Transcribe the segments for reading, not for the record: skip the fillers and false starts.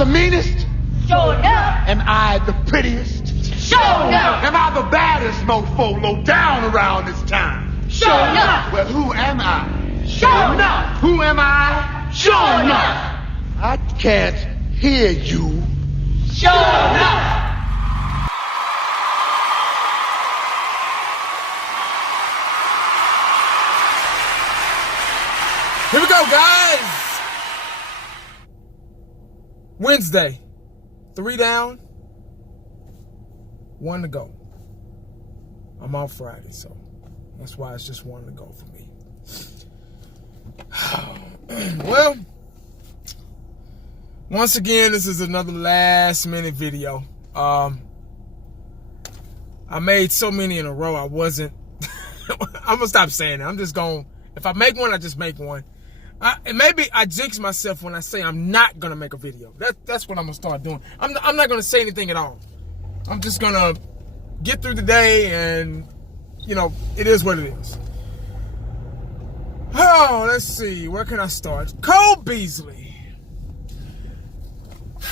the meanest? Sure enough. Am I the prettiest? Sure enough. Am I the baddest mofo low down around this town? Sure enough. Well, who am I? Sure enough. Who am I? Sure enough. I can't hear you. Sure enough. Here we go, guys. Wednesday. 3 down, 1 to go. I'm off Friday, so that's why it's just 1 to go for me. Well, once again, this is another last-minute video. I made so many in a row, I wasn't... I'm going to stop saying that. I'm just going... If I make one, I just make one. And maybe I jinx myself when I say I'm not going to make a video. That's what I'm going to start doing. I'm not going to say anything at all. I'm just going to get through the day and, you know, it is what it is. Oh, let's see. Where can I start? Cole Beasley.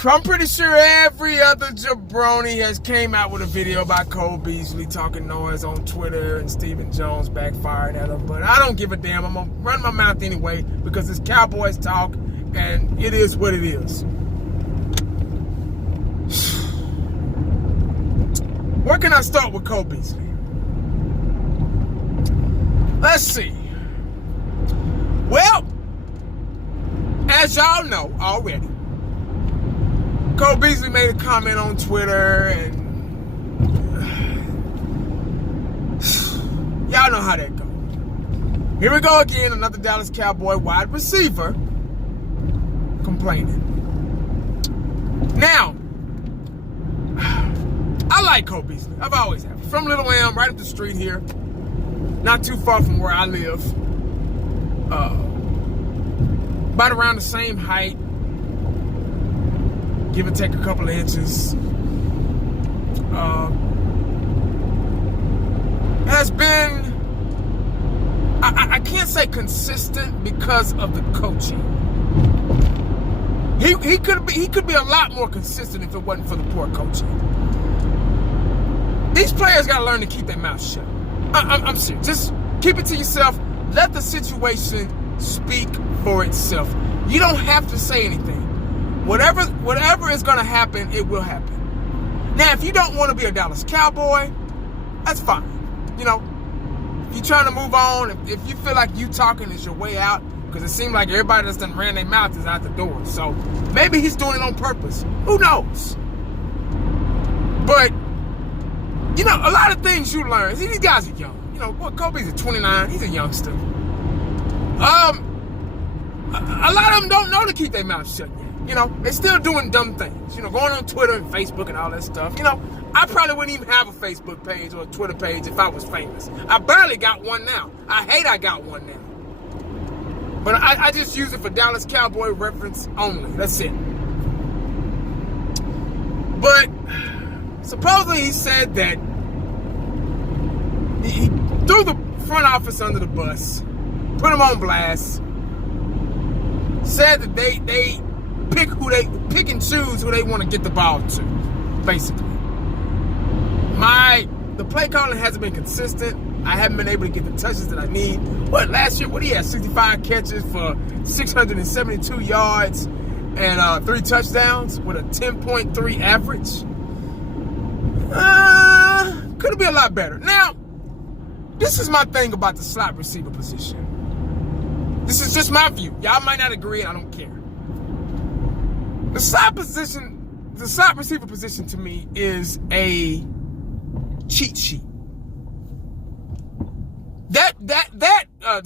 I'm pretty sure every other jabroni has came out with a video about Cole Beasley talking noise on Twitter and Stephen Jones backfired at him. But I don't give a damn. I'm going to run my mouth anyway because it's Cowboys talk and it is what it is. Where can I start with Cole Beasley? Let's see. Well, as y'all know already, Cole Beasley made a comment on Twitter, and y'all know how that goes. Here we go again, another Dallas Cowboy wide receiver complaining. Now, I like Cole Beasley. I've always have. From Little M, right up the street here, not too far from where I live. About around the same height. Give or take a couple of inches. Has been, I can't say consistent because of the coaching. He could be a lot more consistent if it wasn't for the poor coaching. These players got to learn to keep their mouth shut. I'm serious. Just keep it to yourself. Let the situation speak for itself. You don't have to say anything. Whatever is going to happen, it will happen. Now, if you don't want to be a Dallas Cowboy, that's fine. You know, if you're trying to move on, if you feel like you talking is your way out, because it seems like everybody that's done ran their mouth is out the door. So maybe he's doing it on purpose. Who knows? But, you know, a lot of things you learn. See, these guys are young. You know, Kobe's at 29. He's a youngster. A lot of them don't know to keep their mouth shut yet. You know, they're still doing dumb things. You know, going on Twitter and Facebook and all that stuff. You know, I probably wouldn't even have a Facebook page or a Twitter page if I was famous. I barely got one now. I hate I got one now. But I just use it for Dallas Cowboy reference only. That's it. But supposedly he said that he threw the front office under the bus, put them on blast, said that they pick and choose who they want to get the ball to, basically. The play calling hasn't been consistent. I haven't been able to get the touches that I need. Last year, he had 65 catches for 672 yards and 3 touchdowns with a 10.3 average. Could have been a lot better. Now, this is my thing about the slot receiver position. This is just my view. Y'all might not agree, I don't care. The slot receiver position to me is a cheat sheet. The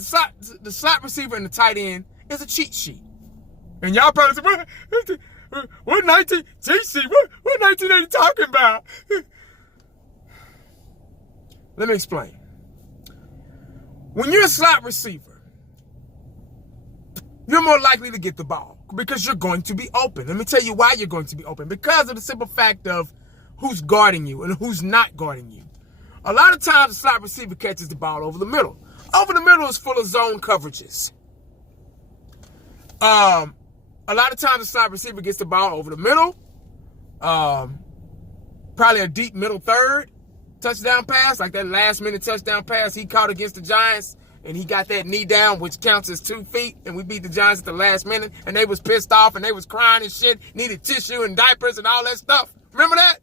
slot receiver and the tight end is a cheat sheet. And y'all probably say, what 19 cheat sheet? What 19 are you talking about? Let me explain. When you're a slot receiver, you're more likely to get the ball because you're going to be open. Let me tell you why you're going to be open. Because of the simple fact of who's guarding you and who's not guarding you. A lot of times the slot receiver catches the ball over the middle. Over the middle is full of zone coverages. a lot of times the slot receiver gets the ball over the middle. Probably a deep middle third touchdown pass, like that last-minute touchdown pass he caught against the Giants, and he got that knee down, which counts as 2 feet, and we beat the Giants at the last minute, and they was pissed off, and they was crying and shit, needed tissue and diapers and all that stuff. Remember that?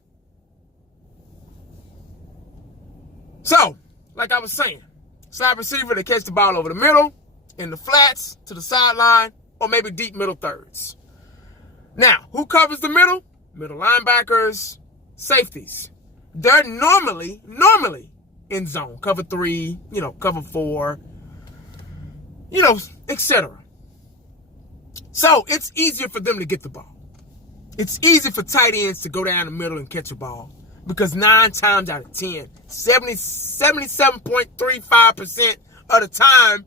So, like I was saying, slot receiver to catch the ball over the middle, in the flats, to the sideline, or maybe deep middle thirds. Now, who covers the middle? Middle linebackers, safeties. They're normally in zone. Cover 3, cover 4, etc. So it's easier for them to get the ball. It's easy for tight ends to go down the middle and catch a ball because 9 times out of 10, 77.35% of the time,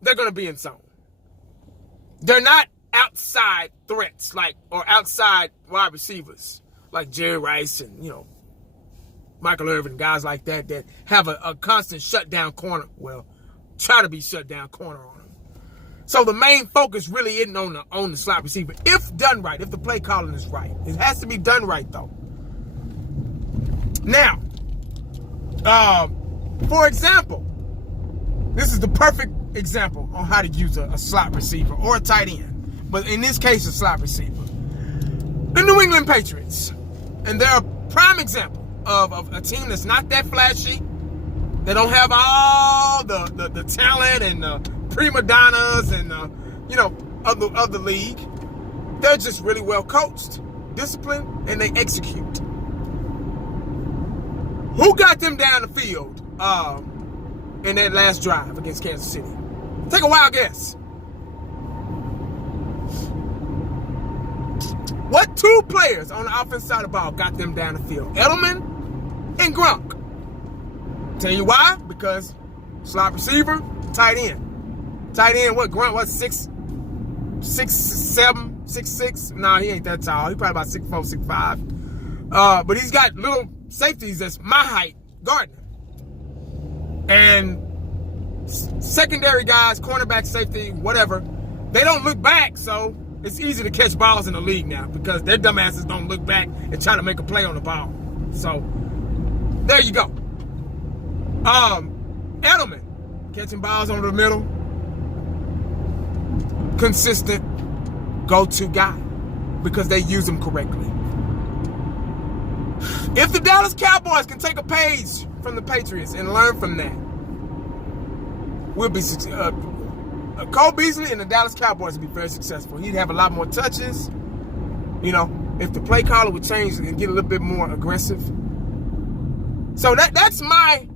they're going to be in zone. They're not outside threats or outside wide receivers like Jerry Rice and, Michael Irvin, guys like that have a constant shutdown corner. Well, try to be shutdown corner on them. So the main focus really isn't on the slot receiver. If done right, if the play calling is right. It has to be done right, though. Now, for example, this is the perfect example on how to use a slot receiver or a tight end. But in this case, a slot receiver. The New England Patriots. And they're a prime example of a team that's not that flashy. They don't have all the talent and the prima donnas and of the league. They're just really well coached, disciplined, and they execute. Who got them down the field in that last drive against Kansas City? Take a wild guess. What 2 players on the offensive side of the ball got them down the field? Edelman and Gronk. Tell you why? Because slot receiver, tight end. Tight end, what? Gronk, what? 6'7", 6'6"? No, he ain't that tall. He probably about 6'4", 6'5". But he's got little safeties that's my height guarding him. And secondary guys, cornerback, safety, whatever, they don't look back, so it's easy to catch balls in the league now because their dumbasses don't look back and try to make a play on the ball. So, there you go. Edelman, catching balls over the middle. Consistent go-to guy because they use him correctly. If the Dallas Cowboys can take a page from the Patriots and learn from that, we'll be successful. Cole Beasley and the Dallas Cowboys would be very successful. He'd have a lot more touches. If the play caller would change and get a little bit more aggressive. So that's my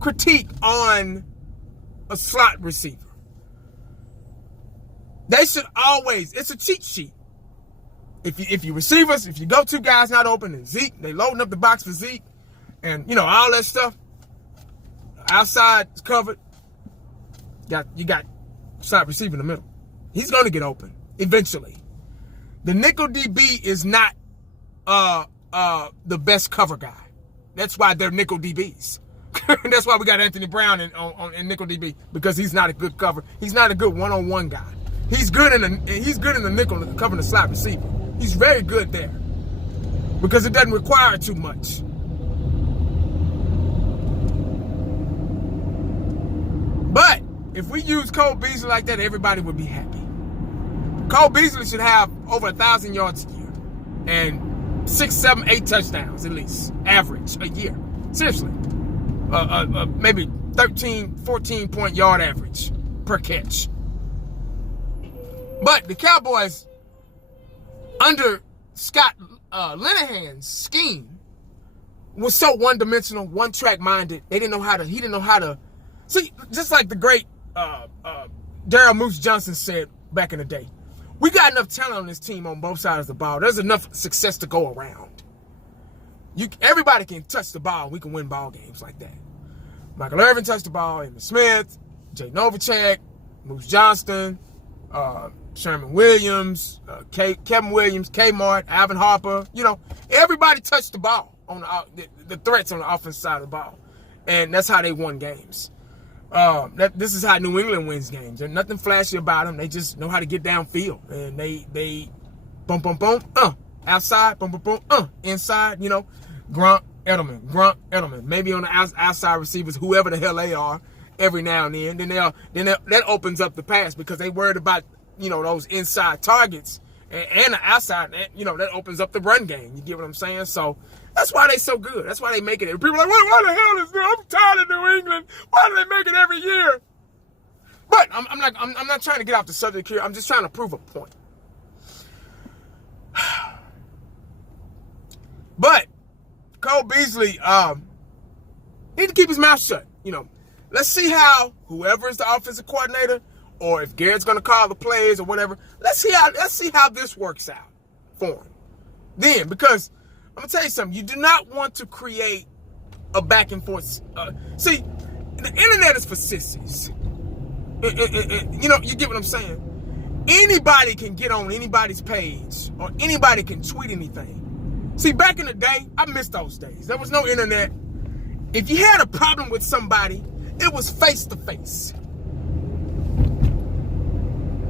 critique on a slot receiver. They should always, it's a cheat sheet. If you receivers, if you go 2 guys not open and Zeke, they loading up the box for Zeke and, all that stuff. Outside is covered. You got slot receiver in the middle. He's going to get open eventually. The nickel DB is not the best cover guy. That's why they're nickel DBs. That's why we got Anthony Brown in nickel DB because he's not a good cover. He's not a good one-on-one guy. He's good in the nickel covering the slot receiver. He's very good there because it doesn't require too much. But if we use Cole Beasley like that, everybody would be happy. Cole Beasley should have over 1,000 yards a year and 6, 7, 8 touchdowns at least, average a year. Seriously. Maybe 13, 14-point yard average per catch. But the Cowboys, under Scott Linehan's scheme, was so one-dimensional, one-track minded. He didn't know how to. See, just like the great Daryl Moose Johnson said back in the day, we got enough talent on this team on both sides of the ball. There's enough success to go around. Everybody can touch the ball. We can win ball games like that. Michael Irvin touched the ball. Emmitt Smith, Jay Novacek, Moose Johnston, Sherman Williams, Kevin Williams, Kmart, Alvin Harper. Everybody touched the ball on the threats on the offensive side of the ball. And that's how they won games. This is how New England wins games. There's nothing flashy about them. They just know how to get downfield. And they boom, boom, boom, outside, boom, boom, boom, inside, Grunt, Edelman. Maybe on the outside receivers, whoever the hell they are, every now and then. Then that opens up the pass because they worried about, those inside targets and the outside, that opens up the run game. You get what I'm saying? So that's why they so good. That's why they make it. People are like, why the hell is this? I'm tired of New England. Why do they make it every year? But I'm not trying to get off the subject here. I'm just trying to prove a point. But Cole Beasley need to keep his mouth shut. Let's see how whoever is the offensive coordinator, or if Garrett's going to call the plays or whatever. Let's see how this works out for him. Then, because I'm going to tell you something. You do not want to create a back and forth. See, the internet is for sissies. You get what I'm saying? Anybody can get on anybody's page or anybody can tweet anything. See, back in the day, I miss those days. There was no internet. If you had a problem with somebody, it was face to face.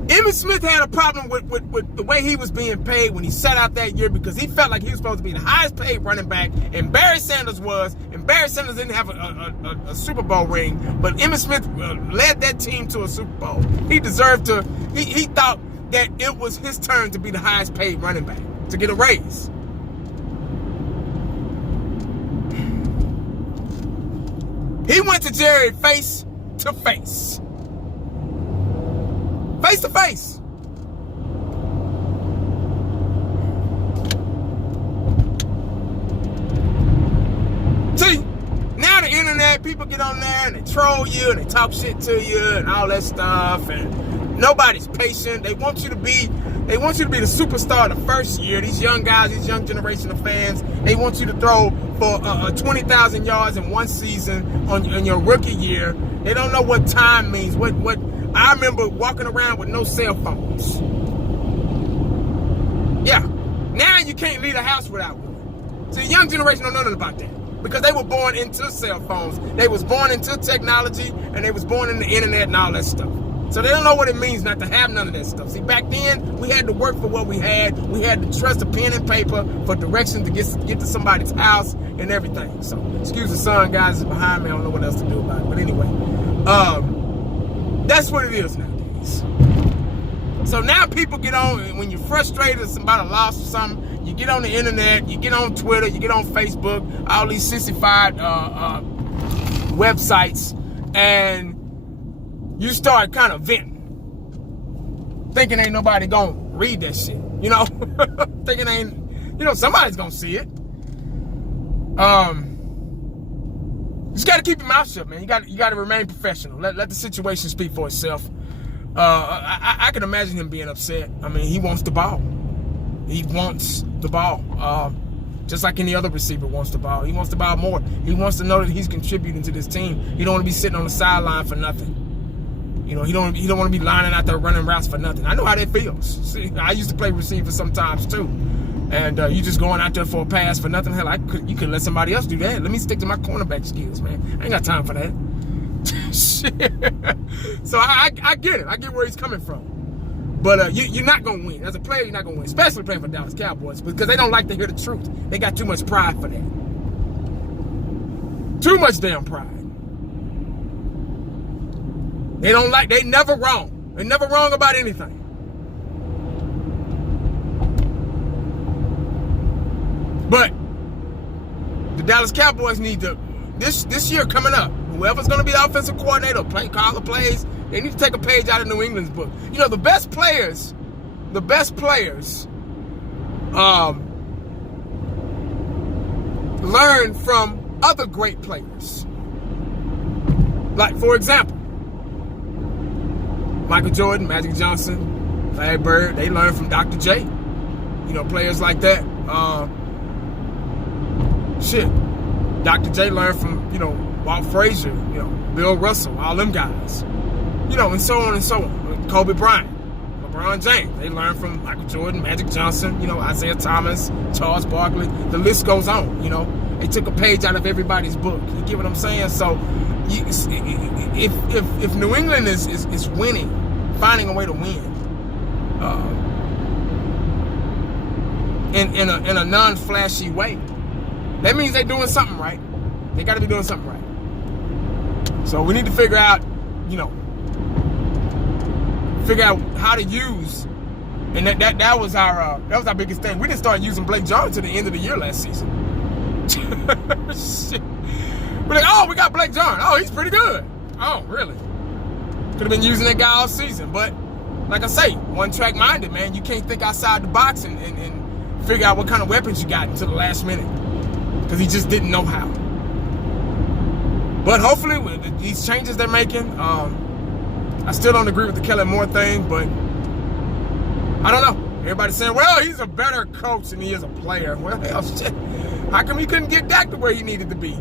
Emmitt Smith had a problem with the way he was being paid when he sat out that year because he felt like he was supposed to be the highest paid running back, and Barry Sanders was, and Barry Sanders didn't have a Super Bowl ring, but Emmitt Smith led that team to a Super Bowl. He deserved to, he thought that it was his turn to be the highest paid running back, to get a raise. He went to Jerry face to face. Face to face. See, now the internet, people get on there and they troll you and they talk shit to you and all that stuff, and nobody's patient. They want you to be the superstar the first year. These young guys, these young generation of fans, they want you to throw for 20,000 yards in one season on your rookie year. They don't know what time means. What I remember walking around with no cell phones. Yeah. Now you can't leave the house without one. See, the young generation don't know nothing about that. Because they were born into cell phones. They was born into technology, and they was born in the internet and all that stuff. So they don't know what it means not to have none of that stuff. See, back then, we had to work for what we had. We had to trust a pen and paper for direction to get to somebody's house and everything. So, excuse the son, guys, is behind me. I don't know what else to do about it. But anyway, that's what it is nowadays. So now people get on, when you're frustrated about a loss or something, you get on the internet, you get on Twitter, you get on Facebook, all these sissified websites, and you start kind of venting, thinking ain't nobody gonna read that shit, thinking somebody's gonna see it. You just gotta keep your mouth shut, man. You gotta remain professional. Let the situation speak for itself. I can imagine him being upset. I mean, he wants the ball. He wants the ball. Just like any other receiver wants the ball. He wants the ball more. He wants to know that he's contributing to this team. He don't want to be sitting on the sideline for nothing. He don't want to be lining out there running routes for nothing. I know how that feels. See, I used to play receiver sometimes too. And you just going out there for a pass for nothing. Hell, you could let somebody else do that. Let me stick to my cornerback skills, man. I ain't got time for that. Shit. So I get it. I get where he's coming from. But you're not going to win. As a player, you're not going to win. Especially playing for Dallas Cowboys. Because they don't like to hear the truth. They got too much pride for that. Too much damn pride. They never wrong. They're never wrong about anything. But the Dallas Cowboys need to, this year coming up, whoever's going to be the offensive coordinator, call the plays, they need to take a page out of New England's book. The best players learn from other great players. Like, for example, Michael Jordan, Magic Johnson, Larry Bird, they learn from Dr. J. Players like that. Dr. J learned from, Walt Frazier, Bill Russell, all them guys. And so on and so on. Kobe Bryant, LeBron James, they learned from Michael Jordan, Magic Johnson, Isaiah Thomas, Charles Barkley. The list goes on, They took a page out of everybody's book. You get what I'm saying? So if New England is winning, finding a way to win, in a non-flashy way, that means they're doing something right. They got to be doing something right. So we need to figure out how to use, and that was our biggest thing. We didn't start using Blake Jarwin to the end of the year last season. Shit. We're like, oh, we got Blake Jarwin. Oh, he's pretty good. Oh, really? Could have been using that guy all season. But like I say, one-track minded, man. You can't think outside the box and figure out what kind of weapons you got until the last minute, because he just didn't know how. But hopefully, with these changes they're making, I still don't agree with the Kellen Moore thing, but I don't know. Everybody's saying, well, he's a better coach than he is a player. Well, hell, shit. How come he couldn't get Dak to where he needed to be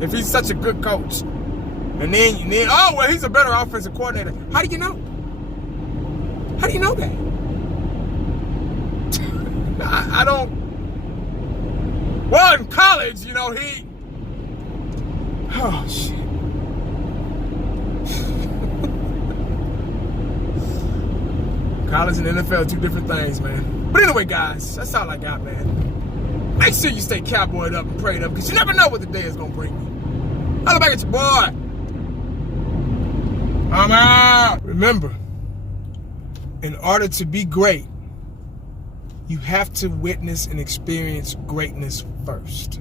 if he's such a good coach? And then oh, well, he's a better offensive coordinator. How do you know? How do you know that? I don't. Well, in college, he. Oh, shit. College and NFL, two different things, man. But anyway, guys, that's all I got, man. Make sure you stay cowboyed up and prayed up, because you never know what the day is going to bring you. Holla back at your boy. I'm out. Remember, in order to be great, you have to witness and experience greatness first.